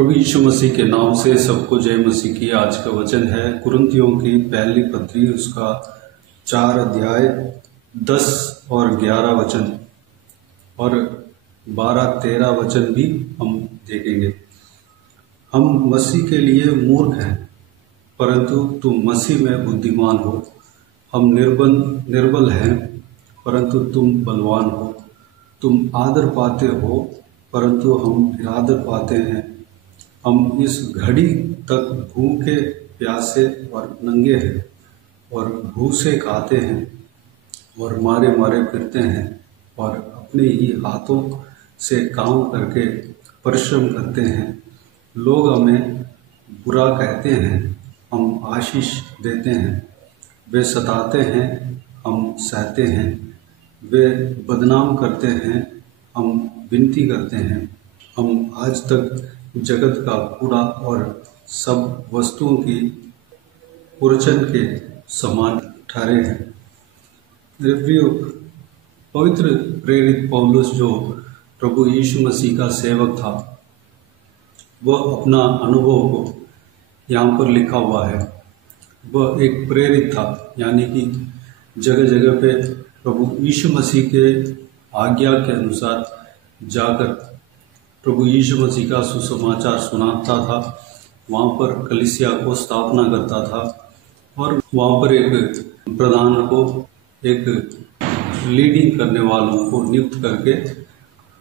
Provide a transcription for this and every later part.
प्रभु यीशु मसीह के नाम से सबको जय मसीह की। आज का वचन है कुरिन्थियों की पहली पत्री, उसका 4 अध्याय 10 और 11 वचन और 12-13 वचन भी हम देखेंगे। हम मसीह के लिए मूर्ख हैं, परंतु तुम मसीह में बुद्धिमान हो। हम निर्बल हैं, परंतु तुम बलवान हो। तुम आदर पाते हो, परंतु हम निरादर पाते हैं। हम इस घड़ी तक भूखे प्यासे और नंगे हैं, और भूसे खाते हैं और मारे मारे फिरते हैं, और अपने ही हाथों से काम करके परिश्रम करते हैं। लोग हमें बुरा कहते हैं, हम आशीष देते हैं। वे सताते हैं, हम सहते हैं। वे बदनाम करते हैं, हम विनती करते हैं। हम आज तक जगत का कूड़ा और सब वस्तुओं की पुरचन के समान ठहरे हैं। मेरे प्रियो, पवित्र प्रेरित पौलुस जो प्रभु यीशु मसीह का सेवक था, वह अपना अनुभव को यहाँ पर लिखा हुआ है। वह एक प्रेरित था, यानी कि जगह जगह पे प्रभु यीशु मसीह के आज्ञा के अनुसार जाकर प्रभु यीशु मसीह का सुसमाचार सुनाता था। वहाँ पर कलीसिया को स्थापना करता था, और वहाँ पर एक प्रधान को, एक लीडिंग करने वालों को नियुक्त करके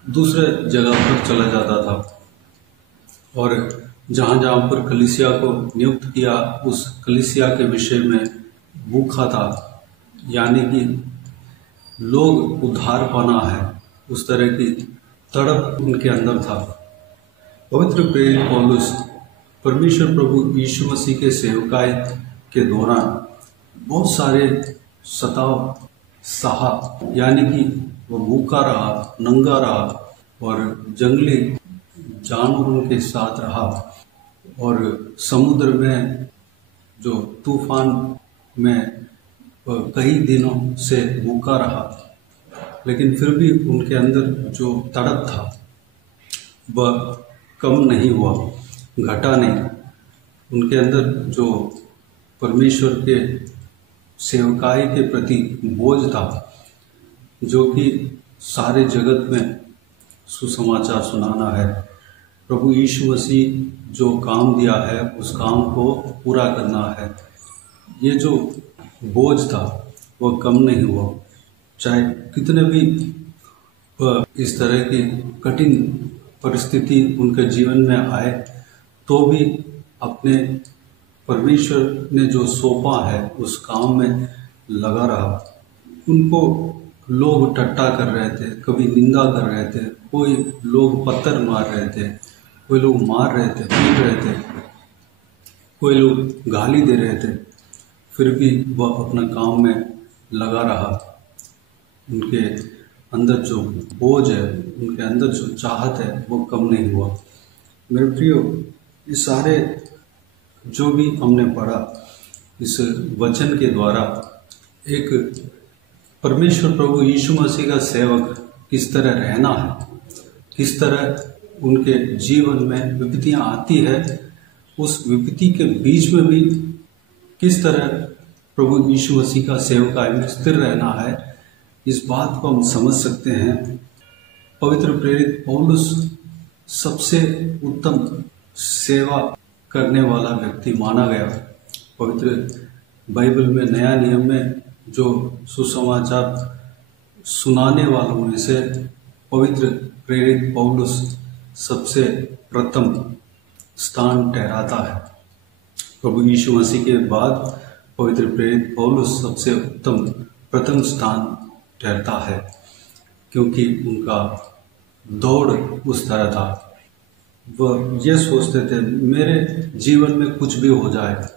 दूसरे जगह पर चला जाता था। और जहाँ जहाँ पर कलीसिया को नियुक्त किया, उस कलीसिया के विषय में भूखा था, यानी कि लोग उद्धार पाना है, उस तरह की तड़प उनके अंदर था। पवित्र प्रेरित पौलुस परमेश्वर प्रभु यीशु मसीह के सेवकाई के दौरान बहुत सारे सताव सहा, यानी कि वह भूखा रहा, नंगा रहा और जंगली जानवरों के साथ रहा, और समुद्र में जो तूफान में कई दिनों से भूखा रहा। लेकिन फिर भी उनके अंदर जो तड़प था वह कम नहीं हुआ, घटा नहीं। उनके अंदर जो परमेश्वर के सेवकाई के प्रति बोझ था, जो कि सारे जगत में सुसमाचार सुनाना है। प्रभु यीशु मसीह जो काम दिया है, उस काम को पूरा करना है। ये जो बोझ था वह कम नहीं हुआ। चाहे कितने भी इस तरह की कठिन परिस्थिति उनके जीवन में आए, तो भी अपने परमेश्वर ने जो सौंपा है उस काम में लगा रहा। उनको लोग टट्टा कर रहे थे, कभी निंदा कर रहे थे, कोई लोग पत्थर मार रहे थे, कोई लोग मार रहे थे, पीट रहे थे, कोई लोग गाली दे रहे थे, फिर भी वह अपना काम में लगा रहा। उनके अंदर जो बोझ है, उनके अंदर जो चाहत है, वो कम नहीं हुआ। मेरे प्रियो, ये सारे जो भी हमने पढ़ा इस वचन के द्वारा, एक परमेश्वर प्रभु यीशु मसीह का सेवक किस तरह रहना है, किस तरह उनके जीवन में विपत्तियाँ आती है, उस विपत्ति के बीच में भी किस तरह प्रभु यीशु मसीह का सेवकाई में स्थिर रहना है, इस बात को हम समझ सकते हैं। पवित्र प्रेरित पौलुस सबसे उत्तम सेवा करने वाला व्यक्ति माना गया। पवित्र बाइबल में, नया नियम में जो सुसमाचार सुनाने वालों में से पवित्र प्रेरित पौलुस सबसे प्रथम स्थान ठहराता है। प्रभु यीशु मसीह के बाद पवित्र प्रेरित पौलुस सबसे उत्तम प्रथम स्थान ठहरता है, क्योंकि उनका दौड़ उस तरह था। वह ये सोचते थे, मेरे जीवन में कुछ भी हो जाए,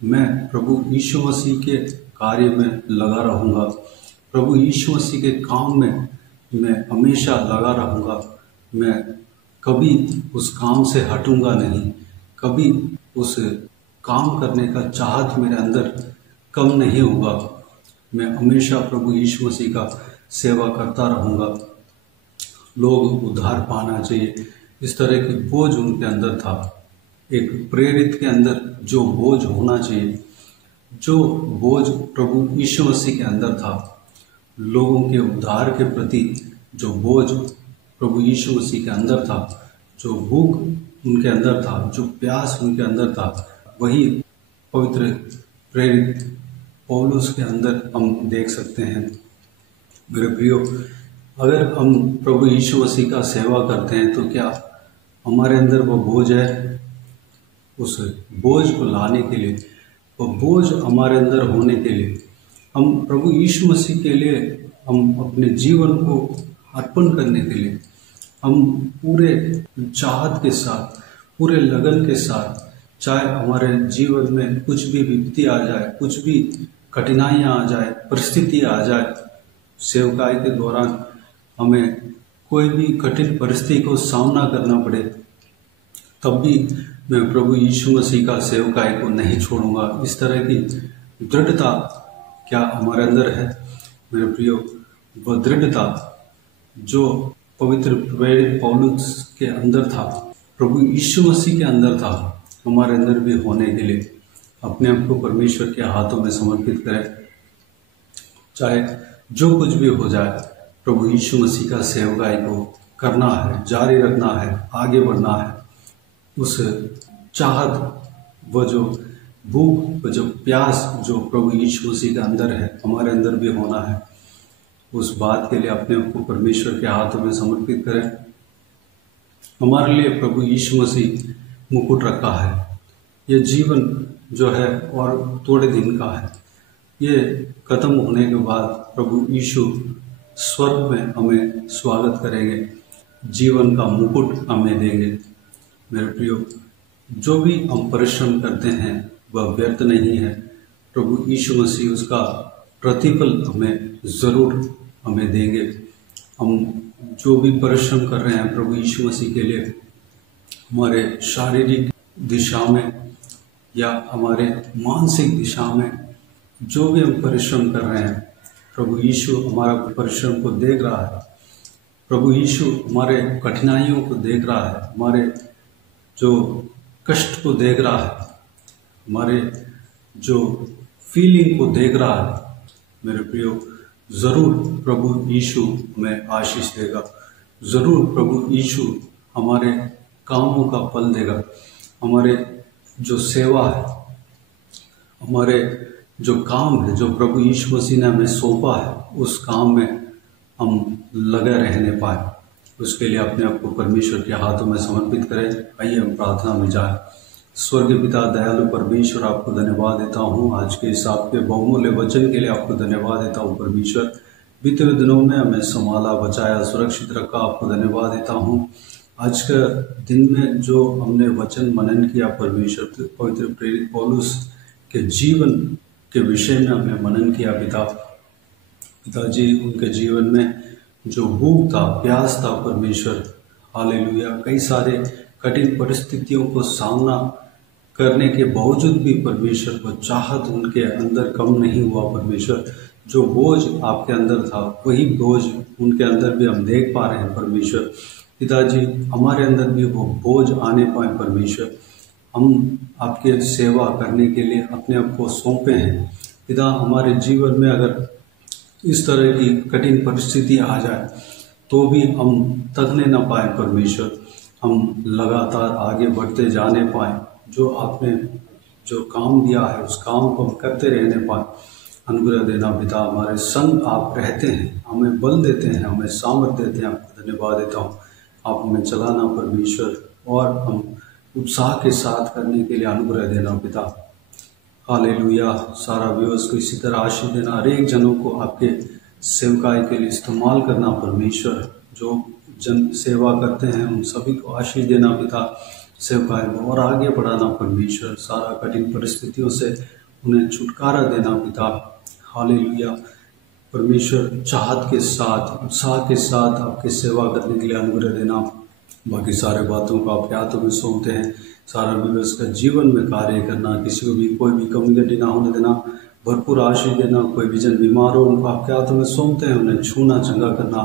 मैं प्रभु यीशु मसीह के कार्य में लगा रहूँगा, प्रभु यीशु मसीह के काम में मैं हमेशा लगा रहूँगा। मैं कभी उस काम से हटूँगा नहीं, कभी उस काम करने का चाहत मेरे अंदर कम नहीं होगा। मैं हमेशा प्रभु यीशु मसीह का सेवा करता रहूँगा। लोग उद्धार पाना चाहिए, इस तरह की बोझ उनके अंदर था। एक प्रेरित के अंदर जो बोझ होना चाहिए, जो बोझ प्रभु यीशु मसीह के अंदर था, लोगों के उद्धार के प्रति जो बोझ प्रभु यीशु मसीह के अंदर था, जो भूख उनके अंदर था, जो प्यास उनके अंदर था, वही पवित्र प्रेरित पौलुस के अंदर हम देख सकते हैं। मेरे प्रियो, अगर हम प्रभु यीशु मसीह का सेवा करते हैं तो क्या हमारे अंदर वो बोझ है? उस बोझ को लाने के लिए, वो बोझ हमारे अंदर होने के लिए, हम प्रभु यीशु मसीह के लिए हम अपने जीवन को अर्पण करने के लिए हम पूरे चाहत के साथ, पूरे लगन के साथ, चाहे हमारे जीवन में कुछ भी विपत्ति आ जाए, कुछ भी कठिनाइयाँ आ जाए, परिस्थिति आ जाए, सेवकाई के दौरान हमें कोई भी कठिन परिस्थिति को सामना करना पड़े, तब भी मैं प्रभु यीशु मसीह का सेवकाई को नहीं छोड़ूंगा। इस तरह की दृढ़ता क्या हमारे अंदर है? मेरे प्रियो, वह दृढ़ता जो पवित्र प्रेरित पौलुस के अंदर था, प्रभु यीशु मसीह के अंदर था, हमारे अंदर भी होने के लिए अपने आप को परमेश्वर के हाथों में समर्पित करें। चाहे जो कुछ भी हो जाए, प्रभु यीशु मसीह का सेवकाई को करना है, जारी रखना है, आगे बढ़ना है। उस चाहत, वह जो भूख, वह जो प्यास जो प्रभु यीशु मसीह के अंदर है, हमारे अंदर भी होना है। उस बात के लिए अपने आप को परमेश्वर के हाथों में समर्पित करें। हमारे लिए प्रभु यीशु मसीह मुकुट रखा है। ये जीवन जो है और थोड़े दिन का है। ये खत्म होने के बाद प्रभु यीशु स्वर्ग में हमें स्वागत करेंगे, जीवन का मुकुट हमें देंगे। मेरे प्रियो, जो भी हम परिश्रम करते हैं वह व्यर्थ नहीं है। प्रभु यीशु मसीह उसका प्रतिफल हमें ज़रूर हमें देंगे। हम जो भी परिश्रम कर रहे हैं प्रभु यीशु मसीह के लिए, हमारे शारीरिक दिशा में या हमारे मानसिक दिशा में जो भी हम परिश्रम कर रहे हैं, प्रभु यीशु हमारा परिश्रम को देख रहा है। प्रभु यीशु हमारे कठिनाइयों को देख रहा है, हमारे जो कष्ट को देख रहा है, हमारे जो फीलिंग को देख रहा है। मेरे प्रियो, ज़रूर प्रभु यीशु हमें आशीष देगा। ज़रूर प्रभु यीशु हमारे कामों का फल देगा। हमारे जो सेवा है, हमारे जो काम है, जो प्रभु यीशु मसीह ने हमें सौंपा है, उस काम में हम लगे रहने पाए, उसके लिए अपने आप को परमेश्वर के हाथों में समर्पित करें। आइए हम प्रार्थना में जाएं। स्वर्गीय पिता, दयालु परमेश्वर, आपको धन्यवाद देता हूँ आज के इस आपके बहुमूल्य वचन के लिए। आपको धन्यवाद देता हूँ परमेश्वर, बीते हुए दिनों में हमें संभाला, बचाया, सुरक्षित रखा। आपको धन्यवाद देता हूँ आज का दिन में जो हमने वचन मनन किया परमेश्वर, पवित्र प्रेरित पौलुस के जीवन के विषय में हमें मनन किया। पिताजी, उनके जीवन में जो भूख था, प्यास था परमेश्वर, हालेलुया, कई सारे कठिन परिस्थितियों को सामना करने के बावजूद भी परमेश्वर वो चाहत उनके अंदर कम नहीं हुआ परमेश्वर। जो बोझ आपके अंदर था, वही बोझ उनके अंदर भी हम देख पा रहे हैं परमेश्वर। पिताजी, हमारे अंदर भी वो बोझ आने पाए परमेश्वर। हम आपके सेवा करने के लिए अपने आप को सौंपे हैं पिता। हमारे जीवन में अगर इस तरह की कठिन परिस्थिति आ जाए तो भी हम थकने न पाए परमेश्वर, हम लगातार आगे बढ़ते जाने पाए। जो आपने जो काम दिया है उस काम को हम करते रहने पाए, अनुग्रह देना पिता। हमारे संग आप रहते हैं, हमें बल देते हैं, हमें सामर्थ्य देते हैं। आपको धन्यवाद देता हूँ। आप हमें चलाना परमेश्वर, और हम उत्साह के साथ करने के लिए अनुग्रह देना पिता। हालेलुया। सारा व्यूअर्स को इसी तरह आशीष देना, हर एक जनों को आपके सेवकाई के लिए इस्तेमाल करना परमेश्वर। जो जन सेवा करते हैं उन सभी को आशीष देना पिता, सेवकाई को और आगे बढ़ाना परमेश्वर। सारा कठिन परिस्थितियों से उन्हें छुटकारा देना पिता। हालेलुया परमेश्वर, चाहत के साथ, उत्साह के साथ आपकी सेवा करने के लिए अनुग्रह देना। बाकी सारे बातों को आपके हाथों में सौंपते हैं। सारा विवश का जीवन में कार्य करना, किसी को भी कोई भी कमी घटी ना होने देना, भरपूर आशीष देना। कोई भी जन बीमार हो उनको आपके हाथों में सौंपते हैं, उन्हें छूना, चंगा करना।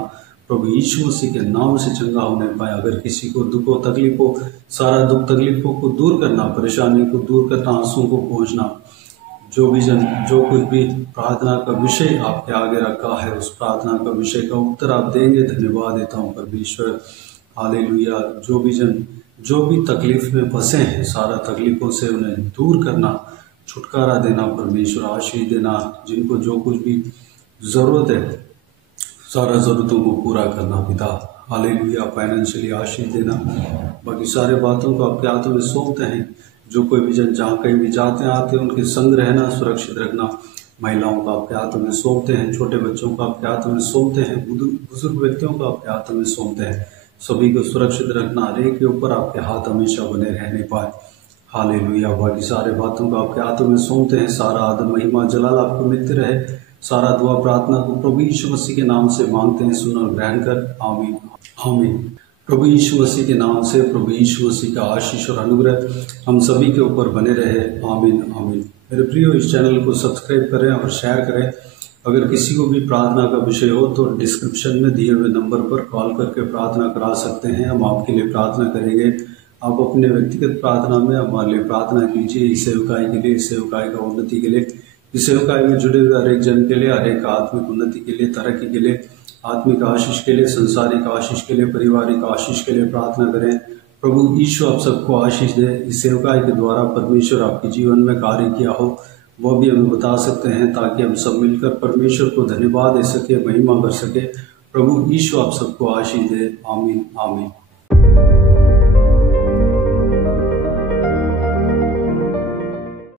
प्रभु यीशु मसीह के नाम से चंगा होने पाए। अगर किसी को दुखों तकलीफों, सारा दुख तकलीफों को दूर करना, परेशानी को दूर करना, आंसुओं को पहुँचना, जो कुछ भी प्रार्थना का विषय आपके आगे रखा है, उस प्रार्थना का विषय का उत्तर आप देंगे। धन्यवाद देता हूँ परमेश्वर, हालेलुया। जो भी तकलीफ में फंसे हैं, सारा तकलीफों से उन्हें दूर करना, छुटकारा देना परमेश्वर, आशीष देना। जिनको जो कुछ भी ज़रूरत है, सारा ज़रूरतों को पूरा करना पिता, हालेलुया। फाइनेंशियली आशीष देना, बाकी सारे बातों को आपके हाथों में सौंपते हैं। जो कोई भी जन जहाँ कहीं भी जाते हैं आते हैं, उनके संग रहना, सुरक्षित रखना। महिलाओं को आपके हाथों में सौंपते हैं, छोटे बच्चों को आपके हाथों में सौंपते हैं, बुजुर्ग व्यक्तियों को आपके हाथों में सौंपते हैं। सभी को सुरक्षित रखना, हर एक के ऊपर आपके हाथ हमेशा बने रहने पाए, हालेलुया। बाकी सारे बातों को आपके हाथों में सौंपते हैं। सारा आदर महिमा जलाल आपको मिलते रहे। सारा दुआ प्रार्थना को प्रभु यीशु मसीह के नाम से मांगते हैं, सुन और ग्रहण कर, आमीन आमीन। प्रभु यीशु मसीह के नाम से प्रभु यीशु मसीह का आशीष और अनुग्रह हम सभी के ऊपर बने रहे, आमीन आमीन। मेरे प्रियो, इस चैनल को सब्सक्राइब करें और शेयर करें। अगर किसी को भी प्रार्थना का विषय हो तो डिस्क्रिप्शन में दिए हुए नंबर पर कॉल करके प्रार्थना करा सकते हैं। हम आपके लिए प्रार्थना करेंगे। आप अपने व्यक्तिगत प्रार्थना में हमारे लिए प्रार्थना कीजिए, इस सेवकाई के लिए, इस सेवकाई का उन्नति के लिए, इस सेवकाई में जुड़े हुए हर एक जन के लिए, हर एक आत्मिक उन्नति के लिए, तरक्की के लिए, आत्मिक आशीष के लिए, संसारिक आशीष के लिए, पारिवारिक आशीष के लिए प्रार्थना करें। प्रभु यीशु आप सबको आशीष दे। इस सेवकाई के द्वारा परमेश्वर आपके जीवन में कार्य किया हो वह भी हमें बता सकते हैं, ताकि हम सब मिलकर परमेश्वर को धन्यवाद दे सके, महिमा कर सके। प्रभु यीशु आप सबको आशीष दे, आमीन आमीन।